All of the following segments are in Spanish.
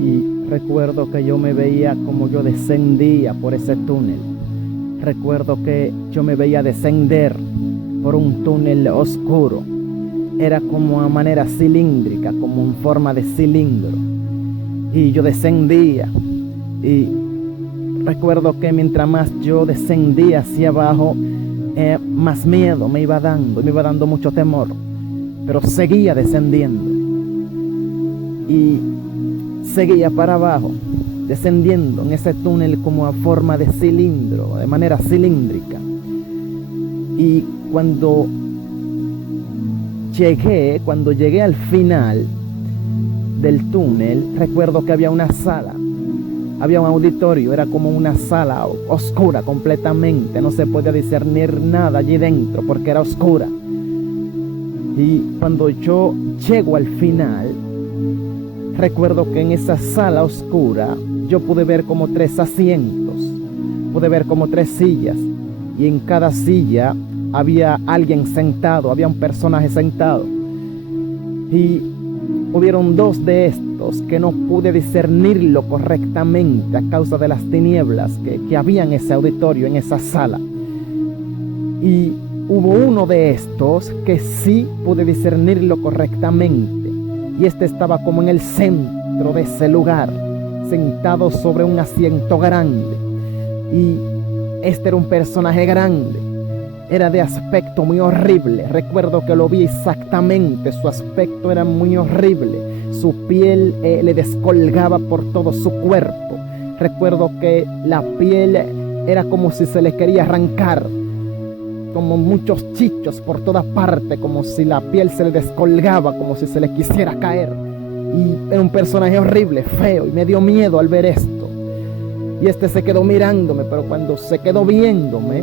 Y recuerdo que yo me veía como yo descendía por ese túnel. Recuerdo que yo me veía descender por un túnel oscuro. Era como a manera cilíndrica, como en forma de cilindro. Y yo descendía. Y recuerdo que mientras más yo descendía hacia abajo, más miedo me iba dando mucho temor. Pero seguía descendiendo. Y seguía para abajo, descendiendo en ese túnel como a forma de cilindro, de manera cilíndrica. Y cuando llegué al final del túnel, recuerdo que había una sala, había un auditorio, era como una sala oscura completamente, no se podía discernir nada allí dentro porque era oscura. Y cuando yo llego al final, recuerdo que en esa sala oscura yo pude ver como 3 asientos, pude ver como 3 sillas, y en cada silla había alguien sentado, había un personaje sentado. Y hubieron 2 de estos que no pude discernirlo correctamente a causa de las tinieblas que había en ese auditorio, en esa sala. Y hubo uno de estos que sí pude discernirlo correctamente. Y este estaba como en el centro de ese lugar, sentado sobre un asiento grande. Y este era un personaje grande. Era de aspecto muy horrible. Recuerdo que lo vi exactamente. Su aspecto era muy horrible. Su piel le descolgaba por todo su cuerpo. Recuerdo que la piel era como si se le quería arrancar. Como muchos chichos por toda parte, como si la piel se le descolgaba, como si se le quisiera caer. Y era un personaje horrible, feo, y me dio miedo al ver esto. Y este se quedó mirándome, pero cuando se quedó viéndome,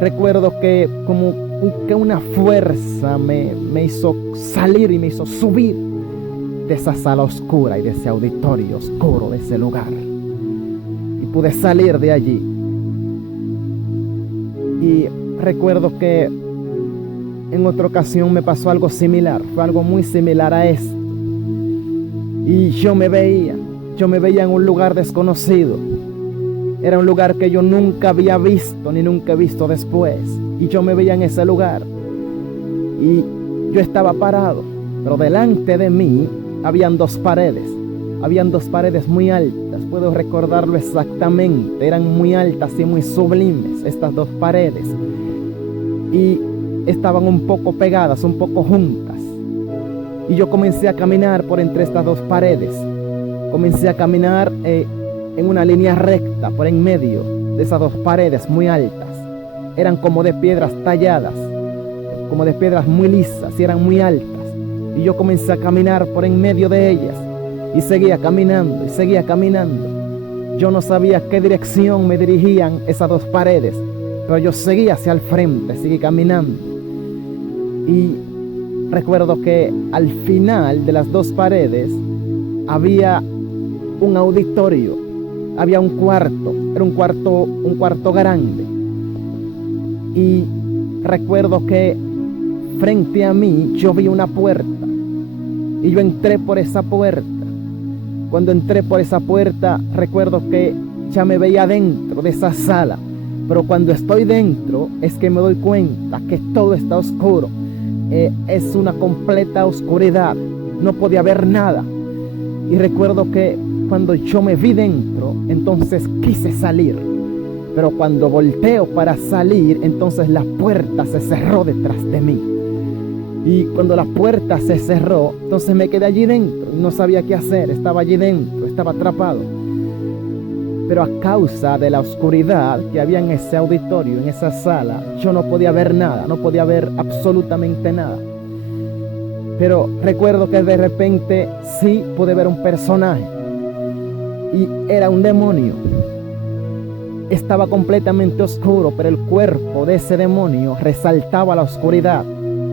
recuerdo que como que una fuerza me hizo salir y me hizo subir de esa sala oscura y de ese auditorio oscuro, de ese lugar. Y pude salir de allí. Y recuerdo que en otra ocasión me pasó algo similar, fue algo muy similar a esto. Y yo me veía en un lugar desconocido. Era un lugar que yo nunca había visto ni nunca he visto después. Y yo me veía en ese lugar. Y yo estaba parado, pero delante de mí habían 2 paredes. Habían 2 paredes muy altas, puedo recordarlo exactamente. Eran muy altas y muy sublimes estas 2 paredes. Y estaban un poco pegadas, un poco juntas. Y yo comencé a caminar por entre estas 2 paredes. Comencé a caminar en una línea recta por en medio de esas 2 paredes muy altas. Eran como de piedras talladas, como de piedras muy lisas, y eran muy altas. Y yo comencé a caminar por en medio de ellas. Y seguía caminando, y seguía caminando. Yo no sabía qué dirección me dirigían esas 2 paredes, pero yo seguía hacia el frente, seguí caminando. Y recuerdo que al final de las 2 paredes había un auditorio, había un cuarto, era un cuarto grande. Y recuerdo que frente a mí yo vi una puerta, y yo entré por esa puerta. Cuando entré por esa puerta, recuerdo que ya me veía dentro de esa sala. Pero cuando estoy dentro, es que me doy cuenta que todo está oscuro. Es una completa oscuridad. No podía ver nada. Y recuerdo que cuando yo me vi dentro, entonces quise salir. Pero cuando volteo para salir, entonces la puerta se cerró detrás de mí. Y cuando la puerta se cerró, entonces me quedé allí dentro. No sabía qué hacer, estaba allí dentro, estaba atrapado. Pero a causa de la oscuridad que había en ese auditorio, en esa sala, yo no podía ver nada, no podía ver absolutamente nada. Pero recuerdo que de repente sí pude ver un personaje. Y era un demonio. Estaba completamente oscuro, pero el cuerpo de ese demonio resaltaba la oscuridad.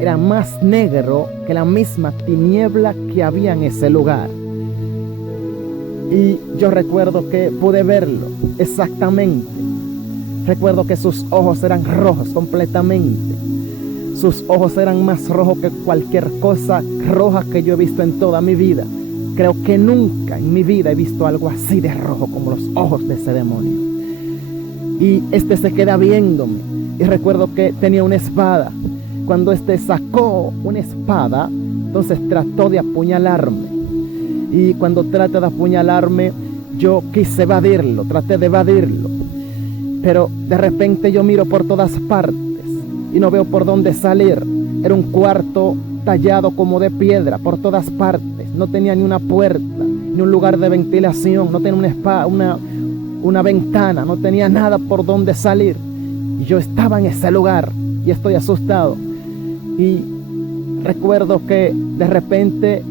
Era más negro que la misma tiniebla que había en ese lugar. Y yo recuerdo que pude verlo exactamente. Recuerdo que sus ojos eran rojos completamente. Sus ojos eran más rojos que cualquier cosa roja que yo he visto en toda mi vida. creo que nunca en mi vida he visto algo así de rojo como los ojos de ese demonio. Y este se queda viéndome. Y recuerdo que tenía una espada. Cuando este sacó una espada, entonces trató de apuñalarme. Y cuando trata de apuñalarme, yo quise evadirlo, traté de evadirlo. Pero de repente yo miro por todas partes y no veo por dónde salir. Era un cuarto tallado como de piedra por todas partes. No tenía ni una puerta, ni un lugar de ventilación, no tenía una ventana, no tenía nada por donde salir. Y yo estaba en ese lugar y estoy asustado. Y recuerdo que de repente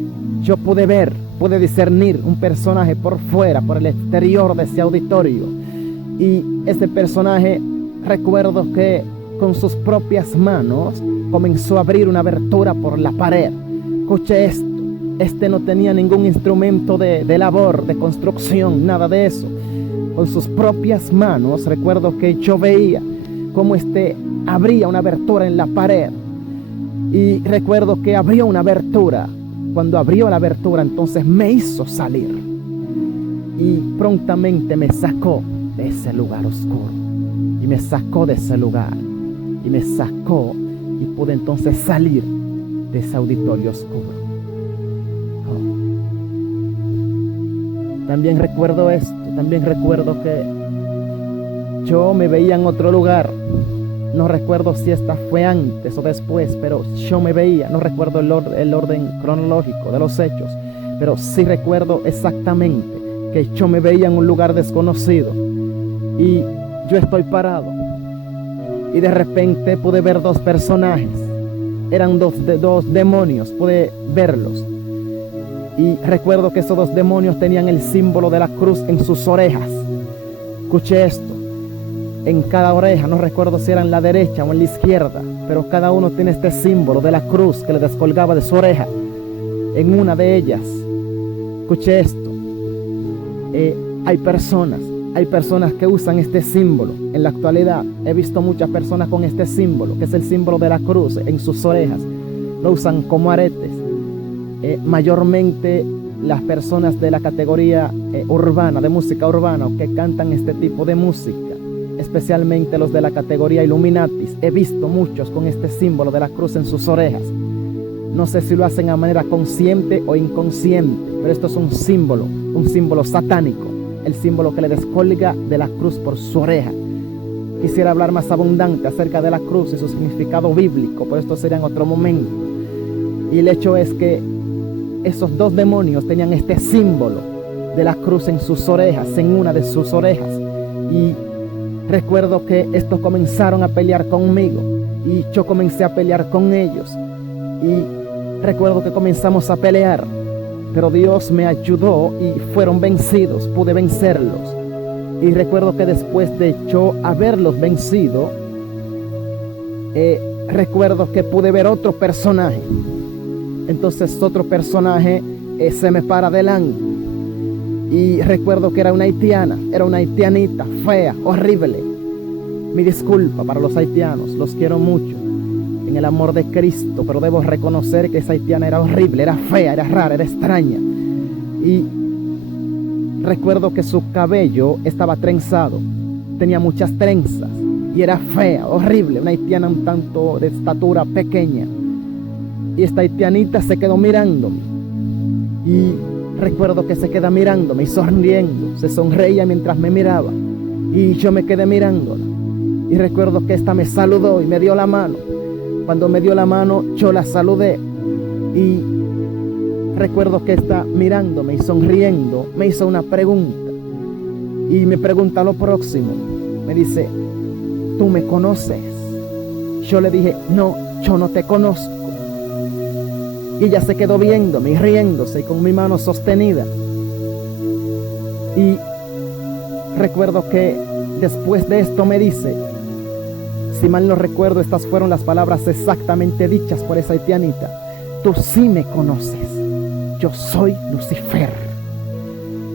yo pude discernir un personaje por fuera, por el exterior de ese auditorio. Y ese personaje, recuerdo que con sus propias manos comenzó a abrir una abertura por la pared. Escuché esto. Este no tenía ningún instrumento de labor, de construcción, nada de eso. Con sus propias manos, recuerdo que yo veía cómo abría una abertura en la pared. Y recuerdo que abrió una abertura. Cuando abrió la abertura, entonces me hizo salir. Y prontamente me sacó de ese lugar oscuro. Y me sacó de ese lugar. Y me sacó y pude entonces salir de ese auditorio oscuro. También recuerdo esto, también recuerdo que yo me veía en otro lugar. No recuerdo si esta fue antes o después, pero yo me veía, no recuerdo el orden cronológico de los hechos, pero sí recuerdo exactamente que yo me veía en un lugar desconocido y yo estoy parado y de repente pude ver dos personajes, eran dos demonios, pude verlos. Y recuerdo que esos dos demonios tenían el símbolo de la cruz en sus orejas. Escuché esto. En cada oreja, no recuerdo si era en la derecha o en la izquierda, pero cada uno tiene este símbolo de la cruz que le descolgaba de su oreja. En una de ellas, escuché esto. Hay personas que usan este símbolo. En la actualidad he visto muchas personas con este símbolo, que es el símbolo de la cruz en sus orejas. Lo usan como aretes. Mayormente las personas de la categoría urbana, de música urbana, que cantan este tipo de música, especialmente los de la categoría Illuminatis, he visto muchos con este símbolo de la cruz en sus orejas. No sé si lo hacen a manera consciente o inconsciente, pero esto es un símbolo satánico, el símbolo que le descolga de la cruz por su oreja. Quisiera hablar más abundante acerca de la cruz y su significado bíblico, pero esto sería en otro momento. Y el hecho es que esos dos demonios tenían este símbolo de la cruz en sus orejas, en una de sus orejas. Y recuerdo que estos comenzaron a pelear conmigo y yo comencé a pelear con ellos. Y recuerdo que comenzamos a pelear, pero Dios me ayudó y fueron vencidos, pude vencerlos. Y recuerdo que después de yo haberlos vencido, recuerdo que pude ver otro personaje. Entonces otro personaje se me para delante y recuerdo que era una haitianita, fea, horrible. Mi disculpa para los haitianos, los quiero mucho en el amor de Cristo, pero debo reconocer que esa haitiana era horrible, era fea, era rara, era extraña. Y recuerdo que su cabello estaba trenzado, tenía muchas trenzas y era fea, horrible, una haitiana un tanto de estatura pequeña. Y esta haitianita se quedó mirándome. Y recuerdo que se queda mirándome y sonriendo. Se sonreía mientras me miraba. Y yo me quedé mirándola. Y recuerdo que esta me saludó y me dio la mano. Cuando me dio la mano, yo la saludé. Y recuerdo que esta mirándome y sonriendo me hizo una pregunta. Y me pregunta lo próximo. Me dice, ¿tú me conoces? Yo le dije, no, yo no te conozco. Y ella se quedó viéndome y riéndose y con mi mano sostenida. Y recuerdo que después de esto me dice, si mal no recuerdo, estas fueron las palabras exactamente dichas por esa haitianita: tú sí me conoces, yo soy Lucifer.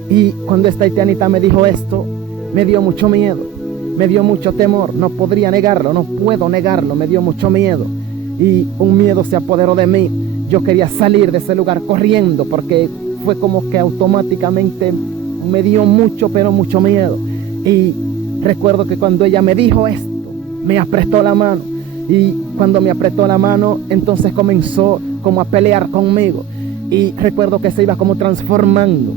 Y cuando esta haitianita me dijo esto, me dio mucho miedo, me dio mucho temor, no podría negarlo, no puedo negarlo, me dio mucho miedo. Y un miedo se apoderó de mí. Yo quería salir de ese lugar corriendo porque fue como que automáticamente me dio mucho, pero mucho miedo. Y recuerdo que cuando ella me dijo esto, me apretó la mano. Y cuando me apretó la mano, entonces comenzó como a pelear conmigo. Y recuerdo que se iba como transformando.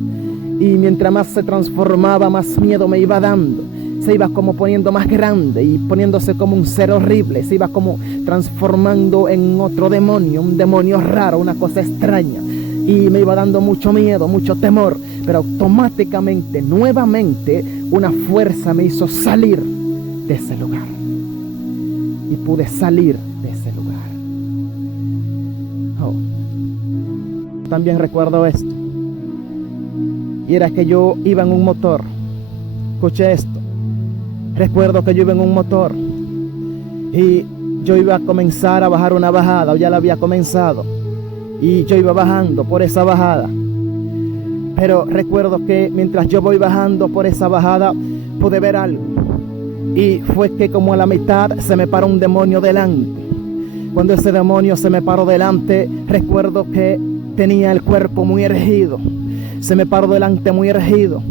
Y mientras más se transformaba, más miedo me iba dando. Se iba como poniendo más grande y poniéndose como un ser horrible. Se iba como transformando en otro demonio, un demonio raro, una cosa extraña. Y me iba dando mucho miedo, mucho temor. Pero automáticamente, nuevamente, una fuerza me hizo salir de ese lugar. Y pude salir de ese lugar. Oh. También recuerdo esto. Y era que yo iba en un motor. Escuché esto. Recuerdo que yo iba en un motor. Y yo iba a comenzar a bajar una bajada. O ya la había comenzado. Y yo iba bajando por esa bajada. Pero recuerdo que mientras yo voy bajando por esa bajada, pude ver algo. Y fue que como a la mitad se me paró un demonio delante. Cuando ese demonio se me paró delante, recuerdo que tenía el cuerpo muy erguido. Se me paró delante muy erguido.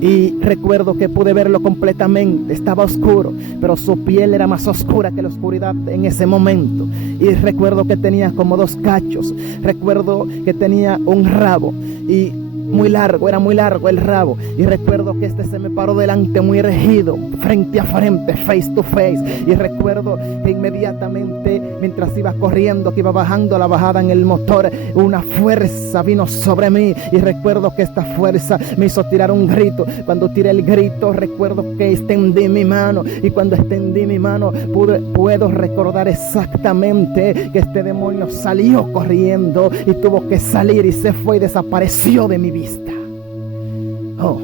Y recuerdo que pude verlo completamente. Estaba oscuro, pero su piel era más oscura que la oscuridad en ese momento. Y recuerdo que tenía como 2 cachos. Recuerdo que tenía un rabo y muy largo, era muy largo el rabo. Y recuerdo que se me paró delante muy erguido, frente a frente, face to face. Y recuerdo que inmediatamente, mientras iba corriendo, que iba bajando la bajada en el motor, una fuerza vino sobre mí. Y recuerdo que esta fuerza me hizo tirar un grito. Cuando tiré el grito, recuerdo que extendí mi mano. Y cuando extendí mi mano, puedo recordar exactamente que este demonio salió corriendo y tuvo que salir y se fue y desapareció de mi vista. Oh.